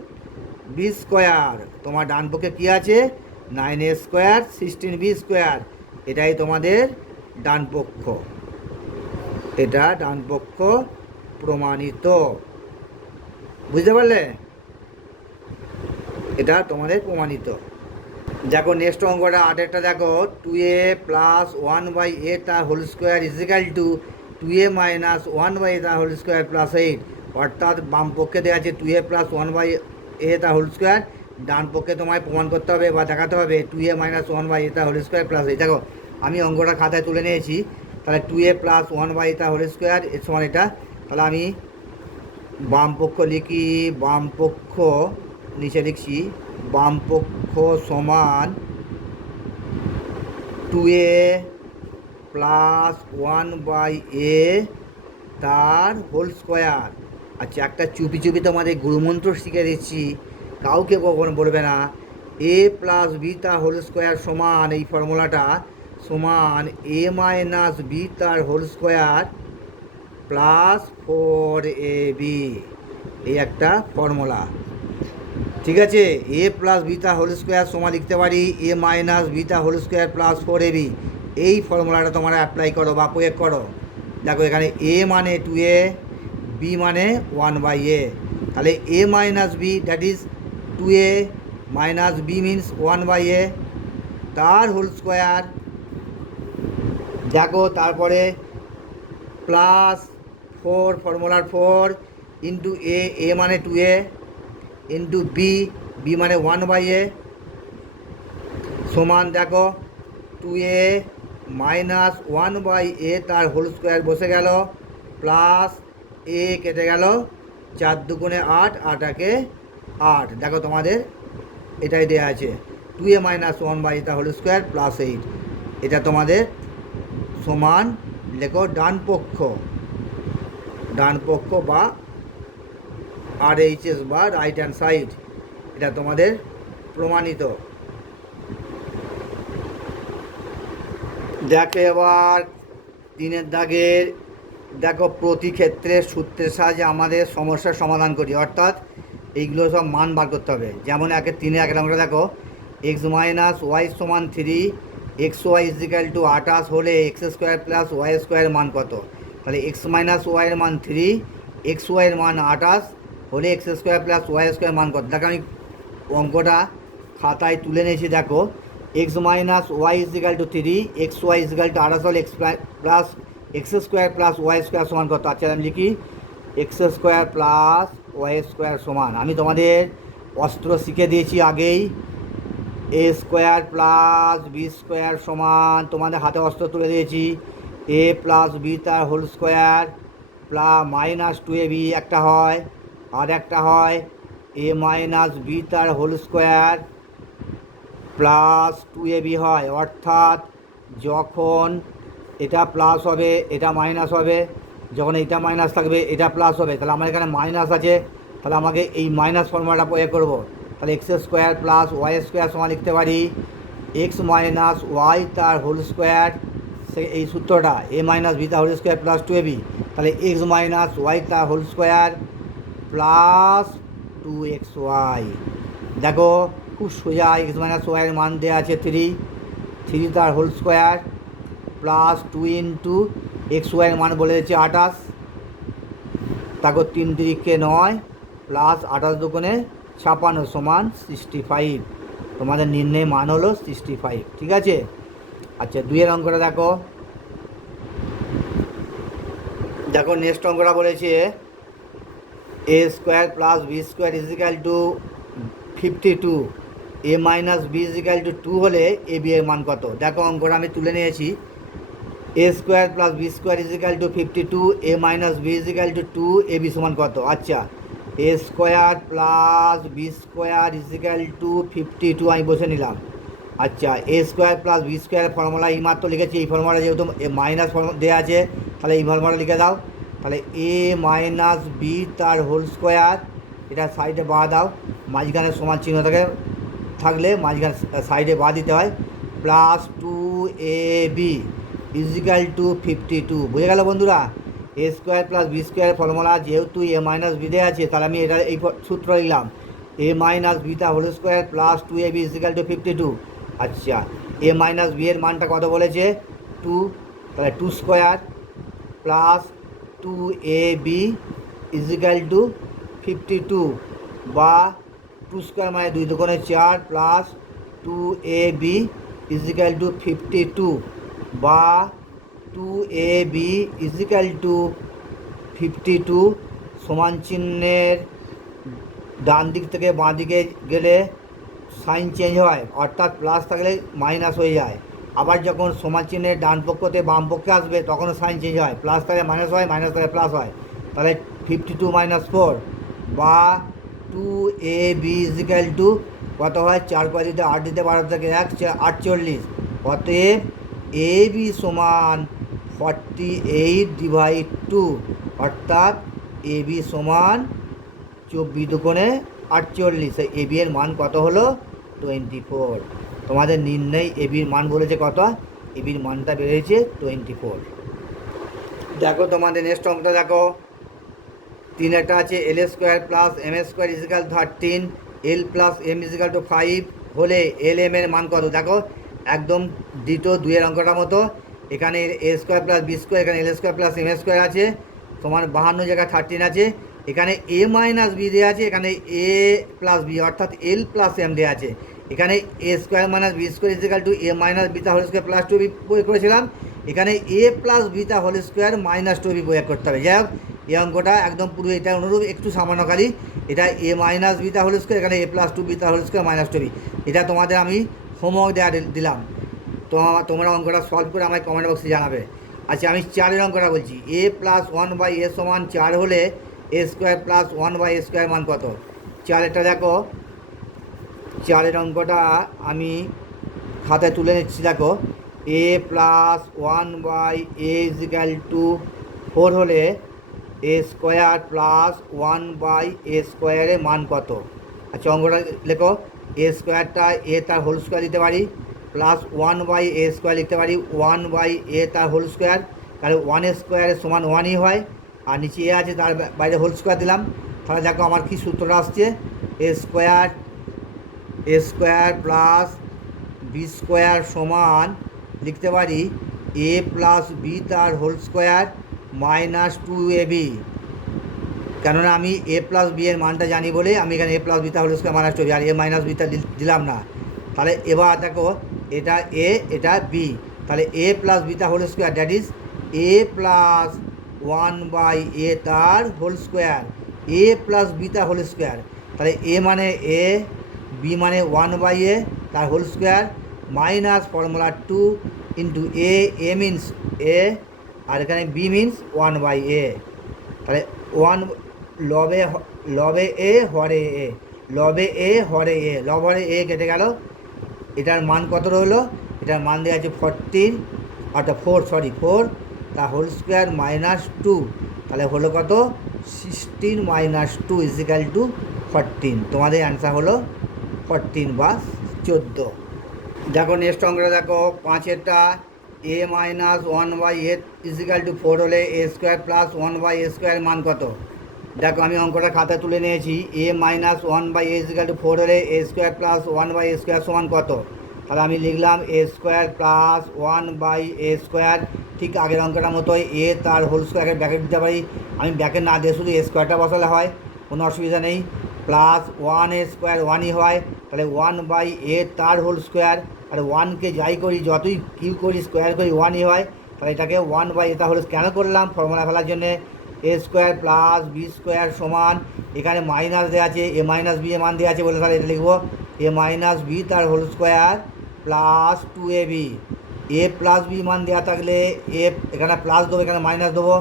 বি স্কোয়ার। তোমার ডান পক্ষে কী আছে, 9 স্কোয়ার 16 বি স্কোয়ার, এটাই তোমাদের ডান পক্ষ, এটা ডান পক্ষ প্রমাণিত। বুঝতে পারলে? এটা তোমাদের প্রমাণিত। দেখো নেক্সট অঙ্কটা 8 দেখো, 2a প্লাস 1/a তার whole square is equal to 2a minus 1/a তার হোল স্কোয়ার প্লাস 8, অর্থাৎ বাম পক্ষে দেওয়া আছে 2a প্লাস 1/a তার হোল স্কোয়ার, ডান পক্ষে তোমায় প্রমাণ করতে হবে বা দেখাতে হবে 2a মাইনাস 1/a তার হোল স্কোয়ার প্লাস 8। দেখো আমি অঙ্কটা খাতায় তুলে নিয়েছি, তাহলে 2a প্লাস 1/a তার হোল স্কোয়ার এর সমান এটা, তাহলে আমি বাম পক্ষ লিখি, বাম পক্ষ নিচে লিখছি, বাম পক্ষ সমান 2a প্লাস 1/a তার হোল স্কোয়ার। আচ্ছা একটা চুপি চুপি তোমাদের গুরুমন্ত্র শিখে দিচ্ছি, কাউকে কখনো বলবে না, এ প্লাস বি তার হোল স্কোয়ার সমান, এই ফর্মুলাটা সমান এ মাইনাস বি তার হোল স্কোয়ার প্লাস 4ab, এই একটা ফর্মুলা। ঠিক আছে, এ প্লাস বিটা হোল স্কোয়ার সমান লিখতে পারি এ মাইনাস বিটা হোল স্কোয়ার প্লাস 4ab, এই ফর্মুলাটা তোমরা অ্যাপ্লাই করো বা প্রয়োগ করো। দেখো এখানে এ মানে 2a, বি মানে 1/a, তাহলে এ minus B that is 2a minus B means 1/a তার হোল স্কোয়ার। দেখো তারপরে প্লাস 4 ফর্মুলার 4 ইন্টু এ মানে 2a ইন্টু বি মানে 1/a সমান, দেখো 2a মাইনাস 1/a তার হোল স্কোয়ার বসে গেল, প্লাস এ কেটে গেল, 4 2 8, 8 8 8। দেখো তোমাদের এটাই দেওয়া আছে 2a মাইনাস 1/a তার হোল স্কোয়ার প্লাস 8, এটা তোমাদের সমান লেখো ডান পক্ষ বা RHS বা রাইট হ্যান্ড সাইড, এটা তোমাদের প্রমাণিত। দেখো এবার 3 দাগের, দেখো প্রতি ক্ষেত্রে সূত্রের সাহায্যে আমাদের সমস্যার সমাধান করি, অর্থাৎ এইগুলো সব মান বার করতে হবে। যেমন 3 নম্বরে দেখো এক্স মাইনাস ওয়াই সমান 3, এক্স ওয়াই ইজিক্যাল টু 28 হলে এক্স স্কোয়ার প্লাস ওয়াই স্কোয়ারের মান কত? তাহলে এক্স মাইনাস ওয়াইয়ের মান 3, এক্স ওয়াইয়ের মান 28 হলে x square plus y square মান কত? দেখো আমি অঙ্কটা খাতায় তুলে নিয়েছি। দেখো x minus y is equal to 3, x y is equal to 28 হলে x square plus y square সমান কত? আচ্ছা আমি লিখি x square plus y square সমান, আমি তোমাদের অস্ত্র শিখে দিয়েছি আগেই, a square plus B square সমান, তোমাদের হাতে অস্ত্র তুলে দিয়েছি এ প্লাস বি তার whole square plus minus 2ab একটা হয়, আর একটা হয় এ মাইনাস বি তার হোল স্কোয়ার প্লাস 2ab হয়। অর্থাৎ যখন এটা প্লাস হবে এটা মাইনাস হবে, যখন এটা মাইনাস থাকবে এটা প্লাস হবে। তাহলে আমার এখানে মাইনাস আছে, তাহলে আমাকে এই মাইনাস ফর্মুলাটা প্রয়োগ করব। তাহলে x square plus y square সমান লিখতে পারি এক্স মাইনাস ওয়াই তার হোল স্কোয়ার, সে এই সূত্রটা এ মাইনাস বি তার whole square plus two a b, তাহলে এক্স মাইনাস ওয়াই তার whole square plus two x y. দেখো খুব সোজা, এক্স মাইনাস ওয়াইয়ের মান দেওয়া আছে থ্রি তার whole square plus two into x ওয়াইয়ের মান বলে দিচ্ছে 28, তারপর 3 3 9 প্লাস 28 দুগুণে 56 সমান 65। তোমাদের নির্ণয় মান হলো 65, ঠিক আছে। আচ্ছা, 2 অঙ্কটা দেখো। নেক্সট অঙ্কটা বলেছে A square plus B square is equal to 52, A minus B is equal to 2 হলে এ বি এর মান কত? দেখো অঙ্কটা আমি তুলে নিয়েছি। A square plus B square is equal to 52, A minus B is equal to 2, A B সমান কত? আচ্ছা, A square plus B square is equal to 52 আমি বসে নিলাম। আচ্ছা, A square plus B square formula এই মাত্র লিখেছি, এই ফর্মুলা যেহেতু মাইনাস দেওয়া আছে তাহলে এই ফর্মুলা লিখে দাও। তাহলে এ মাইনাস বি তার হোল স্কোয়ার, এটা সাইডে বা দাও, মাঝখানে সমান চিহ্ন থাকলে মাঝখানে সাইডে বা দিতে হয়, প্লাস 2ab ইজিক্যাল টু 52। বুঝে গেল বন্ধুরা? A square plus B square formula যেহেতু এ মাইনাস বি দেওয়া আছে, তাহলে আমি এটা এই সূত্র লিখলাম, এ মাইনাস বিটা whole square plus 2ab is equal to 52। আচ্ছা, এ মাইনাস বি এর মানটা কত বলেছে? 2, তাহলে 2 square plus 2ab is equal to 52, বা 2 স্কোয়ার মানে 2 দুগুণে 4 প্লাস 2ab ইজিক্যাল টু 52, বা 2ab ইজিক্যাল টু 52 সমান চিহ্নের ডান দিক থেকে বাঁ দিকে গেলে সাইন চেঞ্জ হয়, অর্থাৎ প্লাস থাকলে মাইনাস হয়ে যায়। আবার যখন সমান চিহ্নের ডান পক্ষতে বাম পক্ষে আসবে তখনও সাইন চেঞ্জ হয়, প্লাস থাকলে মাইনাস হয়, মাইনাস থাকলে প্লাস হয়। তাহলে 52 মাইনাস 4, বা 2ab ইজিক্যাল টু কত হয়? 4 × 8 দিতে 12 থেকে 1 48। অতএব এ বি সমান 48/2, অর্থাৎ এ বি সমান 24 দুগুণে 48। এ বি এর মান কত হলো? 24। তোমাদের নির্ণয় এ বির মান বলেছে কত? এ বির মানটা বেরিয়েছে 24। দেখো তোমাদের নেক্সট অঙ্কটা দেখো। 3 একটা আছে, l square plus M square is equal 13, l plus m is equal to 5 হলে এল এম এর মান কত? দেখো একদম দ্বিতীয় 2 অঙ্কটার মতো। এখানে a square plus B square, এখানে এল স্কোয়ার প্লাস এম স্কোয়ার আছে, সমান 52 জায়গায় 13 আছে। এখানে এ মাইনাস বি দেওয়া আছে, এখানে এ প্লাস বি অর্থাৎ এল প্লাস এম দেওয়া আছে। এখানে a square minus b square is equal to A minus বিটা হোল স্কোয়ার প্লাস 2b প্রয়োগ করেছিলাম, এখানে এ প্লাস বিটা হোল স্কোয়ার মাইনাস 2b প্রয়োগ করতে হবে। যাই হোক, এই অঙ্কটা একদম পুরো এটা অনুরূপ, একটু সামান্য খালি। এটা এ মাইনাস বিটা হোল স্কোয়ার, এখানে এ প্লাস 2 বিটা হোল স্কোয়ার মাইনাস 2b। এটা তোমাদের আমি হোমওয়ার্ক দেওয়া দিলাম, তোমরা অঙ্কটা সলভ করে আমায় কমেন্ট বক্সে জানাবে। আচ্ছা, আমি 4 অঙ্কটা বলছি। এ প্লাস 1/a সমান 4 হলে a square plus 1/a square মান কত? 4 দেখো, 4 অঙ্কটা আমি খাতায় তুলে নিচ্ছি। দেখো, এ প্লাস 1/a ইজিক্যাল টু 4 হলে এ স্কোয়ার প্লাস 1/a স্কোয়ারের মান কত? আচ্ছা, অঙ্কটা লেখো। এ স্কোয়ারটা এ তার হোল স্কোয়ার দিতে পারি, প্লাস 1/a স্কোয়ার লিখতে পারি, 1/a তার হোল স্কোয়ার, তাহলে 1 স্কোয়ারের সমান 1ই হয়, আর নিচে এ আছে তার বাইরে হোল স্কোয়ার দিলাম। তাহলে দেখো আমার কী সূত্রটা আসছে, এ স্কোয়ার প্লাস বি স্কোয়ার সমান লিখতে পারি এ প্লাস বি তার হোল স্কোয়ার মাইনাস 2ab। কেননা আমি এ প্লাস বি এর মানটা জানি বলে আমি এখানে এ প্লাস বি তার হোল স্কোয়ার মাইনাস 2ab, আর এ মাইনাস বিটা দিলাম না। তাহলে এবার দেখো, এটা এ এটা বি, তাহলে এ প্লাস বিটা whole square that is a plus 1/a তার হোল স্কোয়ার, এ প্লাস বিটা হোল স্কোয়ার। তাহলে এ মানে এ, বি মানে 1/a তার whole square, minus formula 2 into A means a, আর এখানে বি মিনস 1/a। তাহলে 1 লবে এ হরে এ, লবে এ হরে এ, লব হরে এ কেটে গেল। এটার মান কত রইলো? এটার মান দেওয়া আছে 14, অর্থাৎ 4 তার হোল স্কোয়ার মাইনাস 2, তাহলে হলো কত? 16 মাইনাস 2 ইজিক্যাল টু 14। তোমাদের অ্যান্সার হলো 14 বা 14। দেখো নেক্সট অঙ্কটা দেখো 5-এরটা a minus one by a is equal to 4 হলে a square plus one by a square মান কত। দেখো আমি অঙ্কটা খাতায় তুলে নিয়েছি। A minus one by a is equal to 4 হলে a square plus one by a square সমান কত। তাহলে আমি লিখলাম a square plus one by a square, ঠিক আগের অঙ্কটার মতোই এ তার হোল স্কোয়ারের ব্র্যাকেট দিতে পারি। আমি ব্র্যাকেট না দিয়ে শুধু এ স্কোয়ারটা বসালে হয়, কোনো অসুবিধা নেই। প্লাস ওয়ান এ স্কোয়ার ওয়ানই হয়, তাহলে ওয়ান বাই এ তার হোল স্কোয়ার। আর ওয়ানকে যাই করি, যতই কিউ করি স্কোয়ার করি, ওয়ানই হয়। তাহলে এটাকে ওয়ান বাই এটা হোল কেন করলাম, ফর্মুলা ফেলার জন্যে। এ স্কোয়ার প্লাস বি স্কোয়ার সমান, এখানে মাইনাস দেওয়া আছে, এ মাইনাস বি এ মান দেওয়া আছে বলে তাহলে এটা লিখবো এ মাইনাস বি তার হোল স্কোয়ার প্লাস 2ab। এ প্লাস বি মান দেওয়া থাকলে এ এখানে প্লাস দেবো, এখানে মাইনাস দেবো।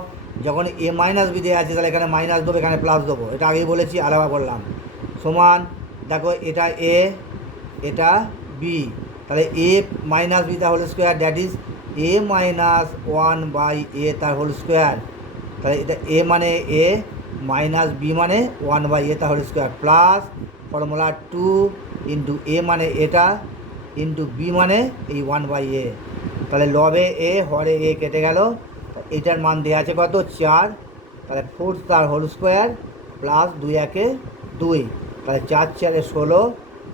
যখন এ মাইনাস বি দেওয়া আছে তাহলে এখানে মাইনাস দেবো, এখানে প্লাস দেবো। এটা আগেই বলেছি, আলাদা করলাম। সমান, দেখো এটা এ এটা বি, তাহলে এ মাইনাস বি তার whole square, that is a minus one by a তার হোল স্কোয়ার। তাহলে এটা এ মানে এ, মাইনাস বি মানে ওয়ান বাই এ তার whole square, plus formula 2 into a মানে এটা ইন্টু বি মানে এই ওয়ান বাই এ। তাহলে লবে এ হরে এ কেটে গেল, এটার মান দেওয়া আছে কত 4। তাহলে 4 তার হোল স্কোয়ার প্লাস 2 × 2, তাহলে 4 × 4 = 16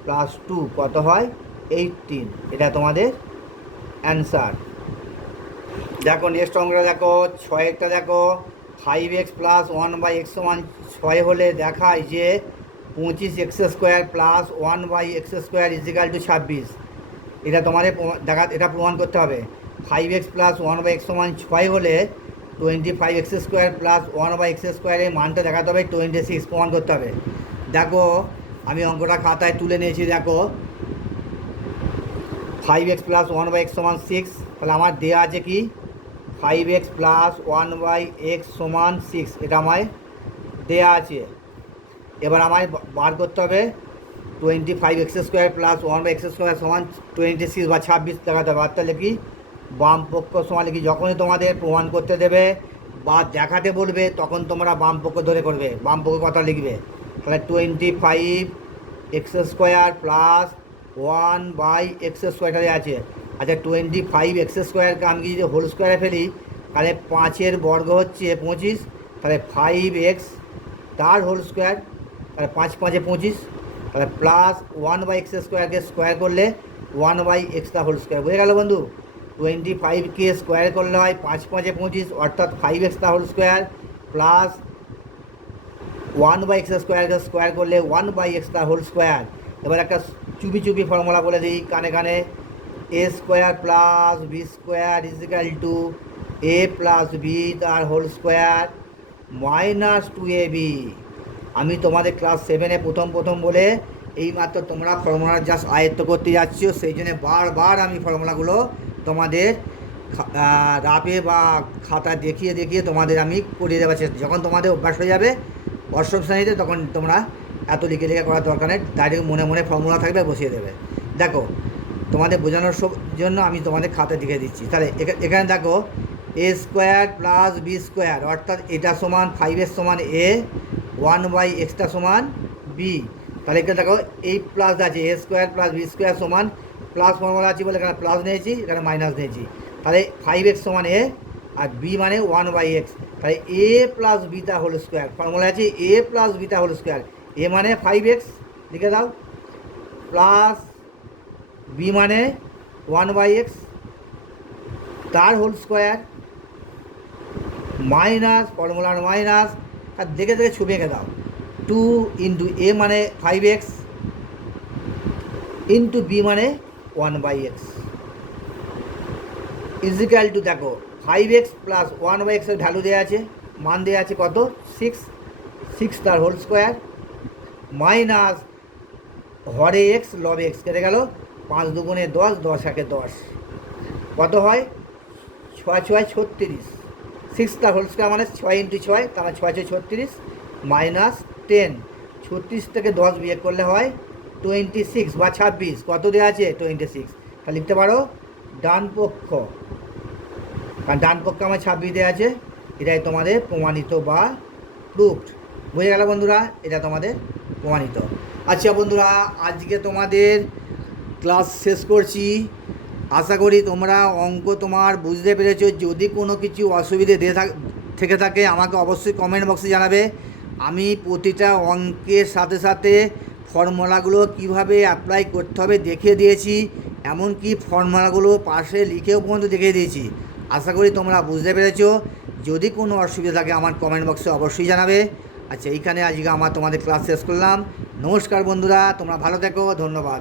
প্লাস 2 কত হয় 18। এটা তোমাদের অ্যান্সার। দেখো নেক্সট অঙ্কটা দেখো 6-এরটা দেখো 5x plus one by x সমান 6 হলে দেখায় যে 25x² plus one by x² is equal to 26। এটা তোমাদের এটা প্রমাণ করতে হবে। 5x plus one by x সমান 6 হলে 25x² plus one by x² এর মানটা দেখাতে হবে 26, প্রমাণ করতে হবে। দেখো আমি অঙ্কটা খাতায় তুলে নিয়েছি। দেখো 5x plus one by x সমান 6, তাহলে আমার দেওয়া আছে কি 5x plus one by x সমান 6, এটা আমায় দেওয়া আছে। এবার আমায় বার করতে হবে 25x² plus one by x² সমান 26 বা 26 দেখাতে হবে। অর্থাৎ লিখি বাম পক্ষ সমান লিখি, যখনই তোমাদের প্রমাণ করতে দেবে বা দেখাতে বলবে তখন তোমরা বাম পক্ষ ধরে করবে, বাম পক্ষ কথা লিখবে। তাহলে 25x² plus one by x² আছে। আচ্ছা 25x² আমি যদি হোল স্কোয়ারে ফেলি তাহলে 5-এর বর্গ হচ্ছে 25, তাহলে 5x তার হোল স্কোয়ার, তাহলে 5 × 5 = 25, তাহলে plus one by x² square করলে ওয়ান বাই এক্স তার হোল স্কোয়ার। বুঝে গেল বন্ধু? 25কে স্কোয়ার করলে হয় 5 × 5 = 25, অর্থাৎ 5x তার whole square plus one by x² square করলে ওয়ান বাই এক্স তার হোল স্কোয়ার। এবার একটা চুপি চুপি ফর্মুলা বলে দিই কানে কানে, a square plus B square is equal to A plus B তার হোল স্কোয়ার মাইনাস 2ab। আমি তোমাদের ক্লাস 7-এ প্রথম বলে এইমাত্র তোমরা ফর্মুলা জাস্ট আয়ত্ত করতে যাচ্ছ, সেই জন্য বারবার আমি ফর্মুলাগুলো তোমাদের রাপে বা খাতা দেখিয়ে দেখিয়ে তোমাদের আমি করিয়ে দেওয়ার চেষ্টা। যখন তোমাদের অভ্যাস হয়ে যাবে অষ্টম শ্রেণীতে তখন তোমরা এত লিখে লিখে করার দরকার নেই, ডাইরেক্ট মনে মনে ফর্মুলা থাকবে বসিয়ে দেবে। দেখো তোমাদের বোঝানোর জন্য আমি তোমাদের খাতা দেখিয়ে দিচ্ছি। তাহলে এখানে দেখো A square plus B square, অর্থাৎ এটা সমান 5x সমান এ, ওয়ান বাই এক্সটা সমান বি। তাহলে এখানে দেখো এই প্লাস আছে, এ স্কোয়ার প্লাস বি স্কোয়ার সমান প্লাস ফর্মুলা আছে বলে এখানে প্লাস নিয়েছি, এখানে মাইনাস নিয়েছি। তাহলে 5x সমান এ আর বি মানে ওয়ান বাই এক্স, তাহলে এ প্লাস বি তার হোল স্কোয়ার। ফর্মুলা আছে এ প্লাস বি তার হোল স্কোয়ার, এ মানে 5x লিখে দাও, প্লাস বি মানে ওয়ান বাই এক্স তার হোল স্কোয়ার মাইনাস ফর্মুলার মাইনাস, আর দেখে দেখে ছবি এঁকে দাও 2 ইন্টু এ মানে 5x ইন্টু বি মানে one by x is equal to, দেখো 5x প্লাস ওয়ান বাই এক্সের ভ্যালু দেওয়া আছে, মান দেওয়া আছে কত 6 তার হোল স্কোয়ার মাইনাস হরে এক্স লবে এক্স কেটে গেল, 5 × 2 = 10, 10 × 1 = 10, কত হয় 6 × 6 = 36। 6 তার হোল স্কোয়ার মানে 6 × 6, তার মানে 6 × 6 = 36 মাইনাস 10, 36 থেকে 10 বিয়োগ করলে হয় 26 বা 26, কত দেওয়া আছে 26। তাহলে লিখতে পারো ডান পক্ষ, কারণ ডান পক্ষে আমার 26 দেওয়া আছে। এটাই তোমাদের প্রমাণিত বা প্রুফড। বুঝে গেল বন্ধুরা? এটা তোমাদের প্রমাণিত। আচ্ছা বন্ধুরা, আজকে তোমাদের ক্লাস শেষ করছি। আশা করি তোমরা অঙ্ক তোমার বুঝতে পেরেছো। যদি কোনো কিছু অসুবিধে থেকে থাকে আমাকে অবশ্যই কমেন্ট বক্সে জানাবে। আমি প্রতিটা অঙ্কের সাথে সাথে ফর্মুলাগুলো কিভাবে অ্যাপ্লাই করতে হবে দেখিয়ে দিয়েছি, এমনকি ফর্মুলাগুলো পাশে লিখেও পর্যন্ত দেখিয়ে দিয়েছি। আশা করি তোমরা বুঝতে পেরেছো। যদি কোনো অসুবিধা থাকে আমার কমেন্ট বক্সে অবশ্যই জানাবে। আচ্ছা, এইখানে আজকে তোমাদের ক্লাস শেষ করলাম। নমস্কার বন্ধুরা, তোমরা ভালো থেকো, ধন্যবাদ।